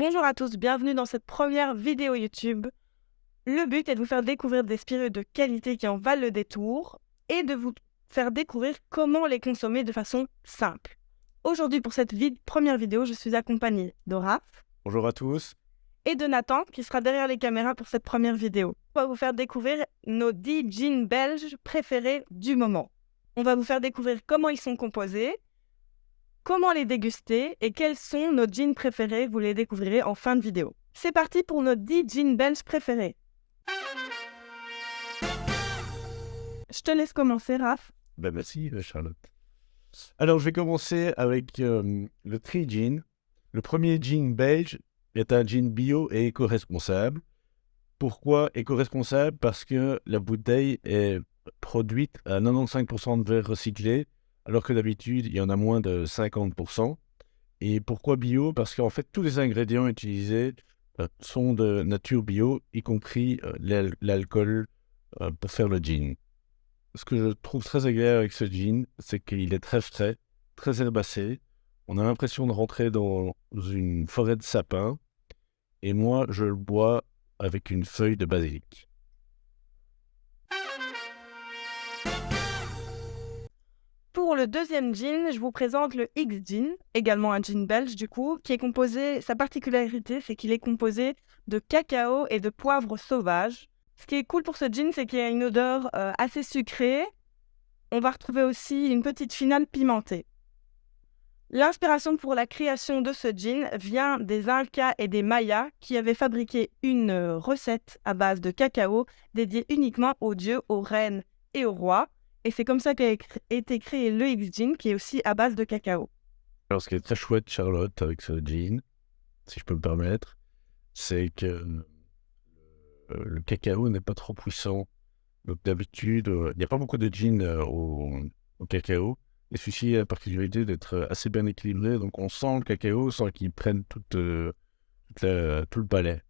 Bonjour à tous, bienvenue dans cette première vidéo YouTube. Le but est de vous faire découvrir des spiritueux de qualité qui en valent le détour et de vous faire découvrir comment les consommer de façon simple. Aujourd'hui, pour cette première vidéo, je suis accompagnée de Raph Bonjour à tous. et de Nathan qui sera derrière les caméras pour cette première vidéo. On va vous faire découvrir nos 10 jeans belges préférés du moment. On va vous faire découvrir comment ils sont composés, comment les déguster et quels sont nos jeans préférés, vous les découvrirez en fin de vidéo. C'est parti pour nos 10 jeans belges préférés. Je te laisse commencer, Raph. Merci Charlotte. Alors je vais commencer avec le Tri Jean. Le premier jean belge est un jean bio et éco-responsable. Pourquoi éco-responsable? Parce que la bouteille est produite à 95% de verre recyclé, alors que d'habitude il y en a moins de 50%. Et pourquoi bio? Parce qu'en fait tous les ingrédients utilisés sont de nature bio, y compris l'alcool pour faire le jean. Ce que je trouve très agréable avec ce jean, c'est qu'il est très frais, très herbacé. On a l'impression de rentrer dans une forêt de sapins. Et moi, je le bois avec une feuille de basilic. Pour le deuxième jean, je vous présente le X-Jean, également un jean belge du coup, qui est composé, sa particularité, c'est qu'il est composé de cacao et de poivre sauvage. Ce qui est cool pour ce jean, c'est qu'il y a une odeur assez sucrée. On va retrouver aussi une petite finale pimentée. L'inspiration pour la création de ce jean vient des Incas et des Mayas qui avaient fabriqué une recette à base de cacao dédiée uniquement aux dieux, aux reines et aux rois. Et c'est comme ça qu'a été créé le X-Jean qui est aussi à base de cacao. Alors, ce qui est très chouette, Charlotte, avec ce jean, si je peux me permettre, c'est que le cacao n'est pas trop puissant. Donc, d'habitude, il n'y a pas beaucoup de jeans au cacao. Et celui-ci a la particularité d'être assez bien équilibré. Donc, on sent le cacao sans qu'il prenne tout le palais.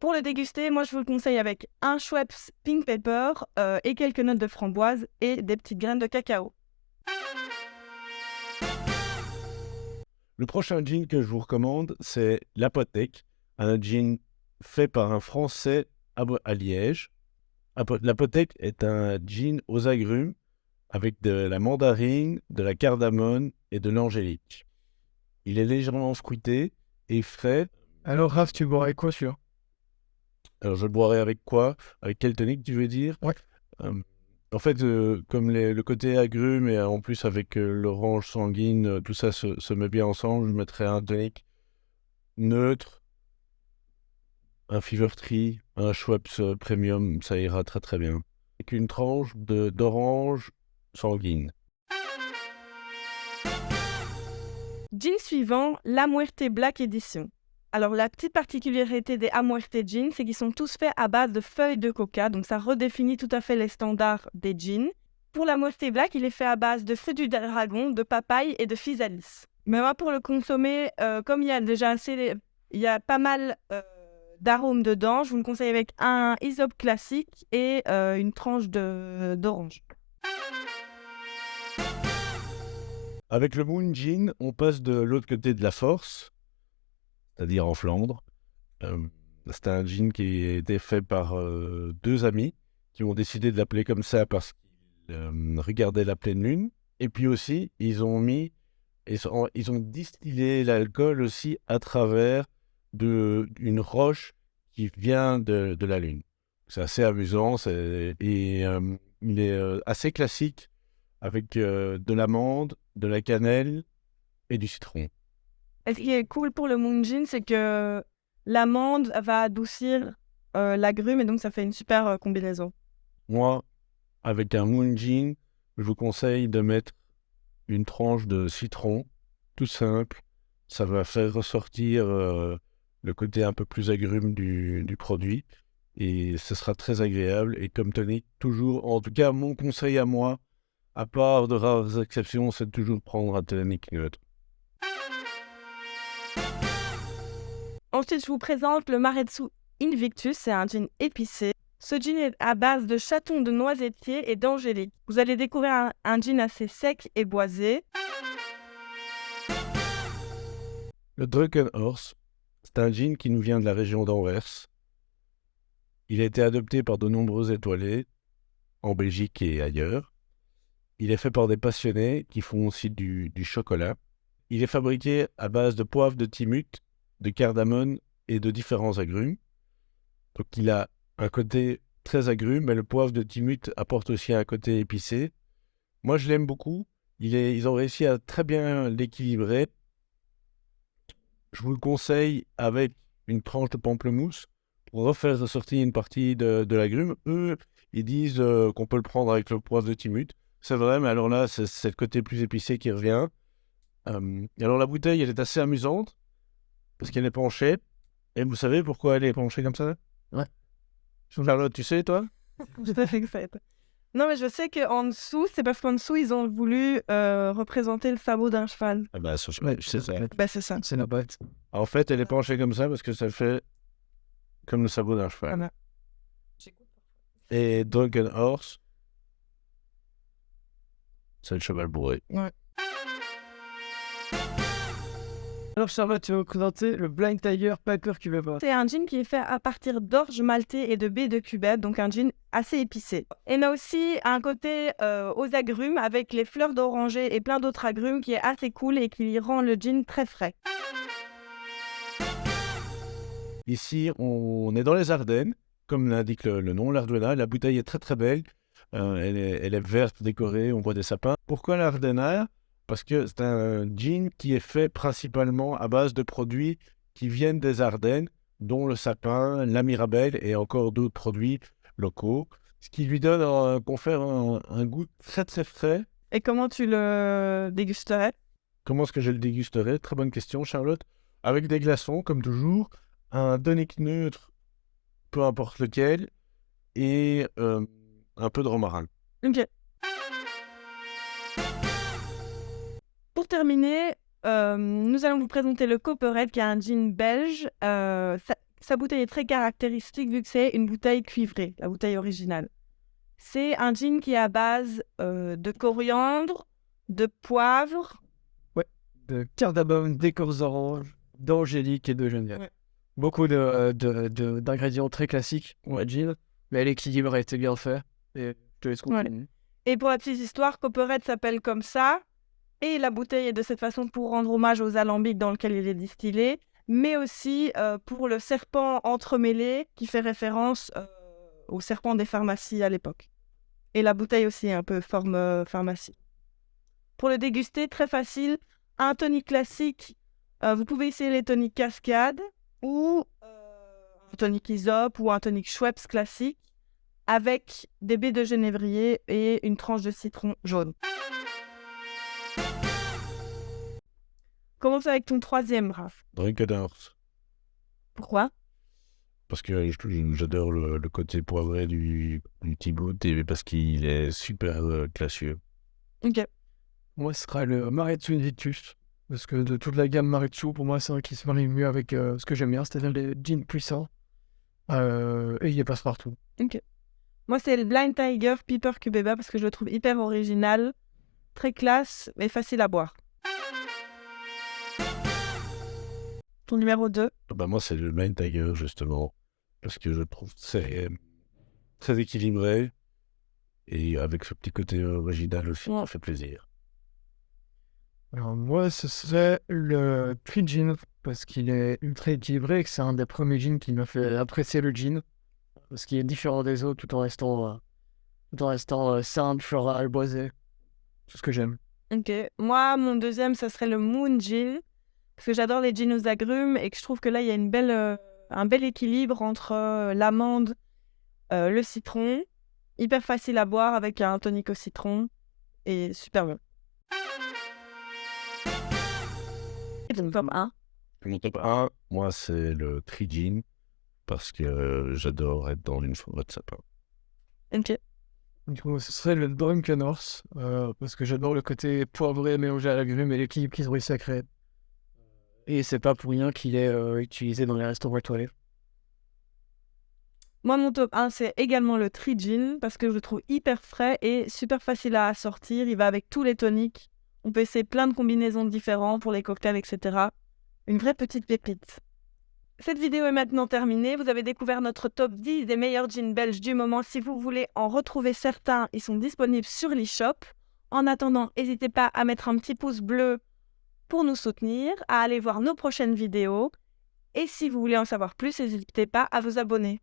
Pour le déguster, moi je vous le conseille avec un Schweppes Pink Pepper et quelques notes de framboise et des petites graines de cacao. Le prochain jean que je vous recommande, c'est l'Apothèque, un jean fait par un Français à Liège. L'Apothèque est un jean aux agrumes avec de la mandarine, de la cardamone et de l'angélique. Il est légèrement fruité et frais. Alors, Raph, tu boirais quoi celui-là? Alors, je le boirai avec quoi? Avec quelle tonique, tu veux dire? Ouais. Euh, En fait, comme le côté agrumes et en plus avec l'orange sanguine, tout ça se met bien ensemble, je mettrais un tonic neutre, un Fever Tree, un Schweppes Premium, ça ira très très bien. Avec une tranche d'orange sanguine. Jean suivant, la Muerte Black Edition. Alors la petite particularité des A Muerte Jeans, c'est qu'ils sont tous faits à base de feuilles de coca, donc ça redéfinit tout à fait les standards des jeans. Pour la Muerte Black, il est fait à base de feu du dragon, de papaye et de physalis. Mais moi pour le consommer, comme il y a déjà il y a pas mal d'arômes dedans, je vous le conseille avec un hysope classique et une tranche d'orange. Avec le Moon Jean, on passe de l'autre côté de la force, c'est-à-dire en Flandre. C'est un jean qui a été fait par deux amis qui ont décidé de l'appeler comme ça parce qu'ils regardaient la pleine lune. Et puis aussi, ils ont distillé l'alcool aussi à travers une roche qui vient de la lune. C'est assez amusant il est assez classique avec de l'amande, de la cannelle et du citron. Et ce qui est cool pour le Moon Jean, c'est que l'amande va adoucir l'agrume et donc ça fait une super combinaison. Moi, avec un Moon Jean, je vous conseille de mettre une tranche de citron, tout simple. Ça va faire ressortir le côté un peu plus agrume du produit et ce sera très agréable. Et comme tonique, toujours, en tout cas, mon conseil à moi, à part de rares exceptions, c'est de toujours prendre un tonique neutre. Ensuite, je vous présente le Maretsu Invictus, c'est un gin épicé. Ce gin est à base de chatons de noisetier et d'angélique. Vous allez découvrir un gin assez sec et boisé. Le Drunken Horse, C'est un gin qui nous vient de la région d'Anvers. Il a été adopté par de nombreux étoilés en Belgique et ailleurs. Il est fait par des passionnés qui font aussi du chocolat. Il est fabriqué à base de poivre de timut, de cardamone et de différents agrumes. Donc il a un côté très agrume, mais le poivre de timut apporte aussi un côté épicé. Moi, je l'aime beaucoup. Ils ont réussi à très bien l'équilibrer. Je vous le conseille avec une tranche de pamplemousse pour refaire ressortir une partie de l'agrume. Eux, ils disent qu'on peut le prendre avec le poivre de timut. C'est vrai, mais alors là, c'est le côté plus épicé qui revient. Alors la bouteille, elle est assez amusante parce qu'elle est penchée. Et vous savez pourquoi elle est penchée comme ça? Ouais. Charlotte, tu sais, toi? Je sais que ça va être- Non, mais je sais qu'en dessous, c'est parce qu'en dessous, ils ont voulu représenter le sabot d'un cheval. Ah bah, Ouais, c'est ça. Bah, c'est ça. C'est la bête. En fait, elle est penchée comme ça parce que ça fait comme le sabot d'un cheval. Voilà. Et Drunken Horse, c'est le cheval bourré. Alors Charlotte, tu vas me présenter le Blind Tiger Piper Cubeba. C'est un gin qui est fait à partir d'orge maltée et de baies de cubeb, donc un gin assez épicé. Et on a aussi un côté aux agrumes avec les fleurs d'oranger et plein d'autres agrumes qui est assez cool et qui rend le gin très frais. Ici, on est dans les Ardennes, comme l'indique le nom, l'Ardennais. La bouteille est très très belle. Elle est verte, décorée, on voit des sapins. Pourquoi l'Ardennais? Parce que c'est un gin qui est fait principalement à base de produits qui viennent des Ardennes, dont le sapin, la mirabelle et encore d'autres produits locaux. Ce qui lui confère un goût très très frais. Et comment tu le dégusterais? Comment est-ce que je le dégusterai? Très bonne question, Charlotte. Avec des glaçons, comme toujours, un tonic neutre, peu importe lequel, et un peu de romarin. Ok. Pour terminer, nous allons vous présenter le Copperhead, qui est un gin belge. Sa bouteille est très caractéristique vu que c'est une bouteille cuivrée, la bouteille originale. C'est un gin qui est à base de coriandre, de poivre. De cardamome, d'écorce orange, d'angélique et de genièvre. Ouais. Beaucoup d'ingrédients très classiques pour un gin, mais l'équilibre a été bien fait. Et je te laisse continuer. Et pour la petite histoire, Copperhead s'appelle comme ça. Et la bouteille est de cette façon pour rendre hommage aux alambics dans lesquels il est distillé, mais aussi pour le serpent entremêlé qui fait référence au serpent des pharmacies à l'époque. Et la bouteille aussi est un peu forme pharmacie. Pour le déguster, très facile, un tonic classique, vous pouvez essayer les toniques cascade ou un tonic Isope ou un tonic Schweppes classique avec des baies de genévrier et une tranche de citron jaune. Commence avec ton troisième, Raph. Drunken Horse. Pourquoi? Parce que j'adore le côté poivré du Thibaut et parce qu'il est super classieux. Ok. Moi, ce sera le Maretsu Invictus. Parce que de toute la gamme Maretsu, pour moi, c'est un qui se marie mieux avec ce que j'aime bien, c'est-à-dire les jeans puissants. Et il passe partout. Ok. Moi, c'est le Blind Tiger Piper Cubeba parce que je le trouve hyper original, très classe, mais facile à boire. Ton numéro 2. Bah moi, c'est le Blind Tiger, justement. Parce que je trouve que c'est très équilibré. Et avec ce petit côté original aussi, ça fait plaisir. Alors moi, ce serait le Tri-Gin, parce qu'il est ultra équilibré et que c'est un des premiers jeans qui m'a fait apprécier le gin. Parce qu'il est différent des autres tout en restant simple, floral, boisé. Tout ce que j'aime. Ok. Moi, mon deuxième, ça serait le Moon Gin. Parce que j'adore les gins aux agrumes et que je trouve que là, il y a un bel équilibre entre l'amande, le citron. Hyper facile à boire avec un tonic au citron. Et super bon. Et ton top 1. Mon top 1, moi, c'est le Tri-Gin. Parce que j'adore être dans une forêt de sapin. Ok. Du coup, ce serait le Drunken Horse, parce que j'adore le côté poivré mélangé à l'agrumes et l'équilibre qu'ils ont réussi à créer. Et c'est pas pour rien qu'il est utilisé dans les restaurants étoilés. Moi, mon top 1, c'est également le Tri-Gin parce que je le trouve hyper frais et super facile à assortir. Il va avec tous les toniques. On peut essayer plein de combinaisons différentes pour les cocktails, etc. Une vraie petite pépite. Cette vidéo est maintenant terminée. Vous avez découvert notre top 10 des meilleurs jeans belges du moment. Si vous voulez en retrouver certains, ils sont disponibles sur l'e-shop. En attendant, n'hésitez pas à mettre un petit pouce bleu pour nous soutenir, à aller voir nos prochaines vidéos. Et si vous voulez en savoir plus, n'hésitez pas à vous abonner.